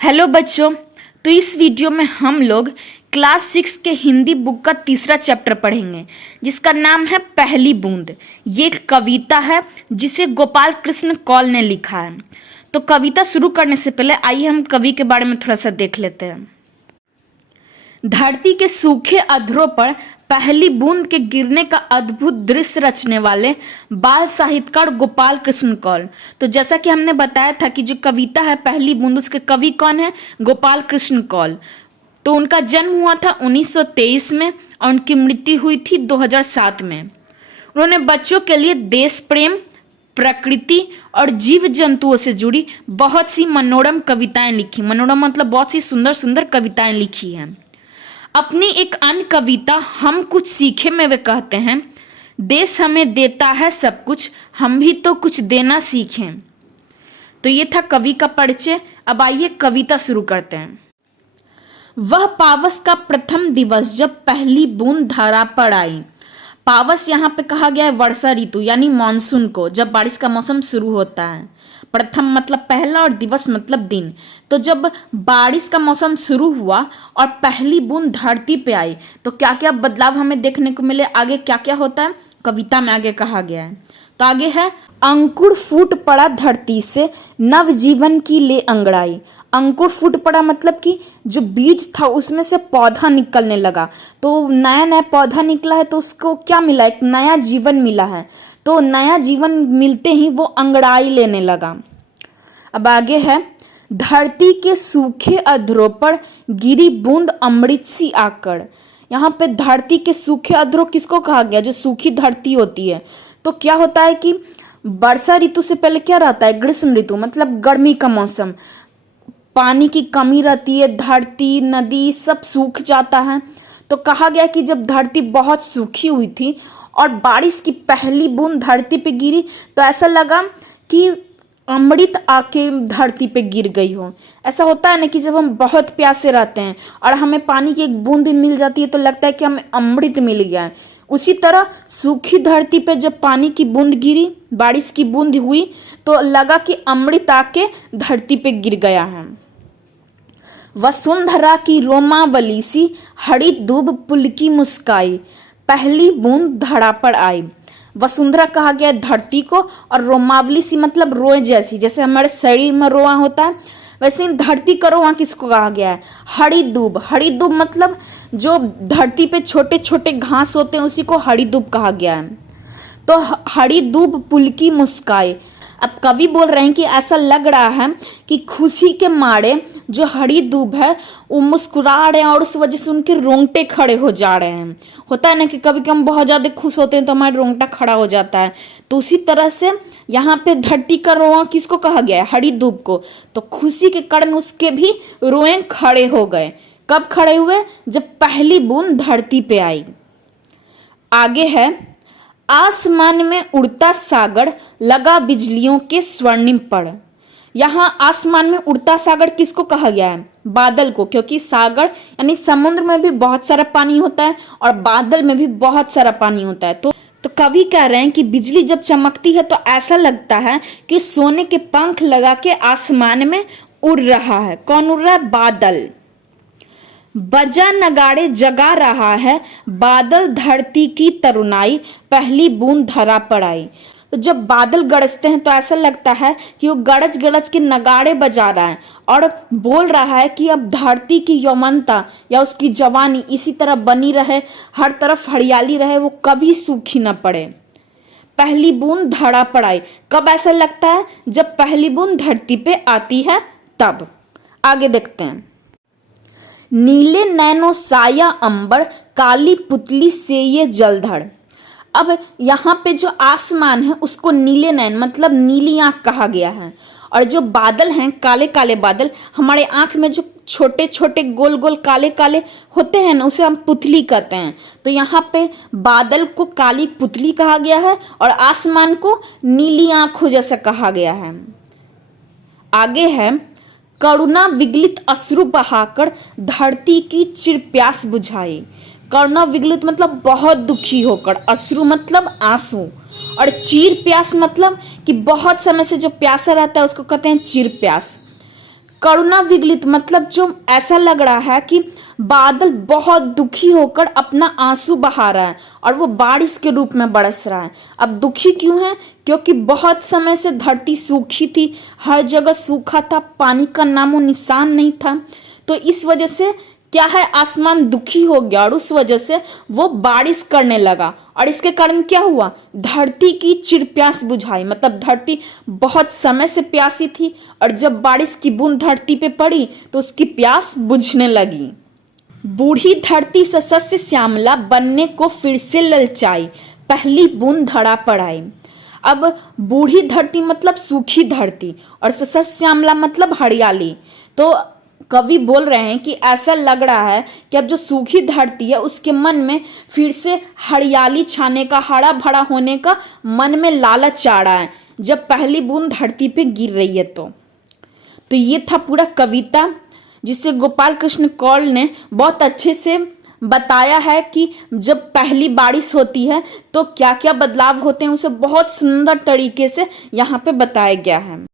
Hello बच्चों। तो इस वीडियो में हम लोग क्लास 6 के हिंदी बुक का तीसरा चैप्टर पढ़ेंगे जिसका नाम है पहली बूंद। ये एक कविता है जिसे गोपाल कृष्ण कौल ने लिखा है। तो कविता शुरू करने से पहले आइए हम कवि के बारे में थोड़ा सा देख लेते हैं। धरती के सूखे अधरों पर पहली बूंद के गिरने का अद्भुत दृश्य रचने वाले बाल साहित्यकार गोपाल कृष्ण कौल। तो जैसा कि हमने बताया था कि जो कविता है पहली बूंद, उसके कवि कौन है? गोपाल कृष्ण कौल। तो उनका जन्म हुआ था 1923 में और उनकी मृत्यु हुई थी 2007 में। उन्होंने बच्चों के लिए देश प्रेम, प्रकृति और जीव जंतुओं से जुड़ी बहुत सी मनोरम कविताएं लिखी। मनोरम मतलब बहुत सी सुंदर सुंदर कविताएं लिखी हैं। अपनी एक अन्य कविता हम कुछ सीखे में वे कहते हैं, देश हमें देता है सब कुछ, हम भी तो कुछ देना सीखें। तो ये था कवि का परिचय। अब आइए कविता शुरू करते हैं। वह पावस का प्रथम दिवस जब पहली बूंद धरा पर आई। पावस यहाँ पे कहा गया है वर्षा ऋतु यानी मानसून को, जब बारिश का मौसम शुरू होता है। प्रथम मतलब पहला और दिवस मतलब दिन। तो जब बारिश का मौसम शुरू हुआ और पहली बूंद धरती पे आई तो क्या क्या बदलाव हमें देखने को मिले, आगे क्या क्या होता है कविता में आगे कहा गया है। तो आगे है, अंकुर फूट पड़ा धरती से, नव जीवन की ले अंगड़ाई। अंकुर फूट पड़ा मतलब कि जो बीज था उसमें से पौधा निकलने लगा। तो नया नया पौधा निकला है तो उसको क्या मिला? एक नया जीवन मिला है। तो नया जीवन मिलते ही वो अंगड़ाई लेने लगा। अब आगे है, धरती के सूखे अधरों पर गिरी बूंद अमृत सी आकर। यहाँ पे धरती के सूखे अधरों किसको कहा गया? जो सूखी धरती होती है। तो क्या होता है कि वर्षा ऋतु से पहले क्या रहता है? ग्रीष्म ऋतु मतलब गर्मी का मौसम। पानी की कमी रहती है, धरती नदी सब सूख जाता है। तो कहा गया कि जब धरती बहुत सूखी हुई थी और बारिश की पहली बूंद धरती पे गिरी तो ऐसा लगा कि अमृत आके धरती पे गिर गई हो। ऐसा होता है ना कि जब हम बहुत प्यासे रहते हैं और हमें पानी की एक बूंद मिल जाती है तो लगता है कि हमें अमृत मिल गया है। उसी तरह सूखी धरती पे जब पानी की बूंद गिरी, बारिश की बूंद हुई तो लगा कि अमृत आके धरती पे गिर गया है। वसुंधरा की रोमावली सी, हरी दूब पुलकी मुस्काई, पहली बूंद धरा पर आई। वसुंधरा कहा गया धरती को और रोमावली सी मतलब रोए जैसी, जैसे हमारे शरीर में रोआ होता है वैसे ही धरती का रोआ किसको कहा गया है? हरी दूब। हरी दूब मतलब जो धरती पे छोटे छोटे घास होते हैं उसी को हरी दूब कहा गया है। तो हरी दूब पुलकी मुस्काई। अब कवि बोल रहे हैं कि ऐसा लग रहा है कि खुशी के मारे जो हरी दूब है वो मुस्कुरा रहे हैं और उस वजह से उनके रोंगटे खड़े हो जा रहे हैं। होता है ना कि कभी कभी हम बहुत ज़्यादा खुश होते हैं तो हमारा रोंगटा खड़ा हो जाता है। तो उसी तरह से यहाँ पे धरती का रोआ किसको कहा गया है? हरी दूब को। तो खुशी के कारण उसके भी रोए खड़े हो गए। कब खड़े हुए? जब पहली बूंद धरती पे आई। आगे है, आसमान में उड़ता सागर, लगा बिजलियों के स्वर्णिम पड़। यहाँ आसमान में उड़ता सागर किसको कहा गया है? बादल को, क्योंकि सागर यानी समुद्र में भी बहुत सारा पानी होता है और बादल में भी बहुत सारा पानी होता है। तो कवि कह रहे हैं कि बिजली जब चमकती है तो ऐसा लगता है कि सोने के पंख लगा के आसमान में उड़ रहा है। कौन उड़ रहा है? बादल। बजा नगाड़े जगा रहा है, बादल धरती की तरुणाई, पहली बूंद धरा पर आई। तो जब बादल गरजते हैं तो ऐसा लगता है कि वो गरज गरज के नगाड़े बजा रहा है और बोल रहा है कि अब धरती की यौवनता या उसकी जवानी इसी तरह बनी रहे, हर तरफ हरियाली रहे, वो कभी सूखी न पड़े। पहली बूंद धरा पर आई। कब ऐसा लगता है? जब पहली बूंद धरती पे आती है तब। आगे देखते हैं, नीले नैनो साया अंबर, काली पुतली से ये जलधर। अब यहाँ पे जो आसमान है उसको नीले नैन मतलब नीली आंख कहा गया है और जो बादल हैं काले काले बादल, हमारे आंख में जो छोटे छोटे गोल गोल काले काले होते हैं ना उसे हम पुतली कहते हैं। तो यहाँ पे बादल को काली पुतली कहा गया है और आसमान को नीली आंखों जैसा कहा गया है। आगे है, करुणा विगलित अश्रु बहाकर धरती की चिर प्यास बुझाई। करुणा विगलित मतलब बहुत दुखी होकर, अश्रु मतलब आंसू और चीर प्यास मतलब कि बहुत समय से जो प्यासा रहता है उसको कहते हैं चिर प्यास। करुणा विगलित मतलब जो ऐसा लग रहा है कि बादल बहुत दुखी होकर अपना आंसू बहा रहा है और वो बारिश के रूप में बरस रहा है। अब दुखी क्यों है? क्योंकि बहुत समय से धरती सूखी थी, हर जगह सूखा था, पानी का नामो निशान नहीं था। तो इस वजह से क्या है, आसमान दुखी हो गया और उस वजह से वो बारिश करने लगा। और इसके कारण क्या हुआ, धरती की चिरप्यास बुझाई। मतलब धरती बहुत समय से प्यासी थी और जब बारिश की बूंद धरती पे पड़ी तो उसकी प्यास बुझने लगी। बूढ़ी धरती सशस्य श्यामला बनने को फिर से ललचाई, पहली बूंद धरा पर आई। अब बूढ़ी धरती मतलब सूखी धरती और सशस्य श्यामला मतलब हरियाली। तो कवि बोल रहे हैं कि ऐसा लग रहा है कि अब जो सूखी धरती है उसके मन में फिर से हरियाली छाने का, हरा भरा होने का मन में लालच आ रहा है जब पहली बूंद धरती पे गिर रही है। तो ये था पूरा कविता जिसे गोपाल कृष्ण कौल ने बहुत अच्छे से बताया है कि जब पहली बारिश होती है तो क्या क्या बदलाव होते हैं, उसे बहुत सुंदर तरीके से यहाँ पे बताया गया है।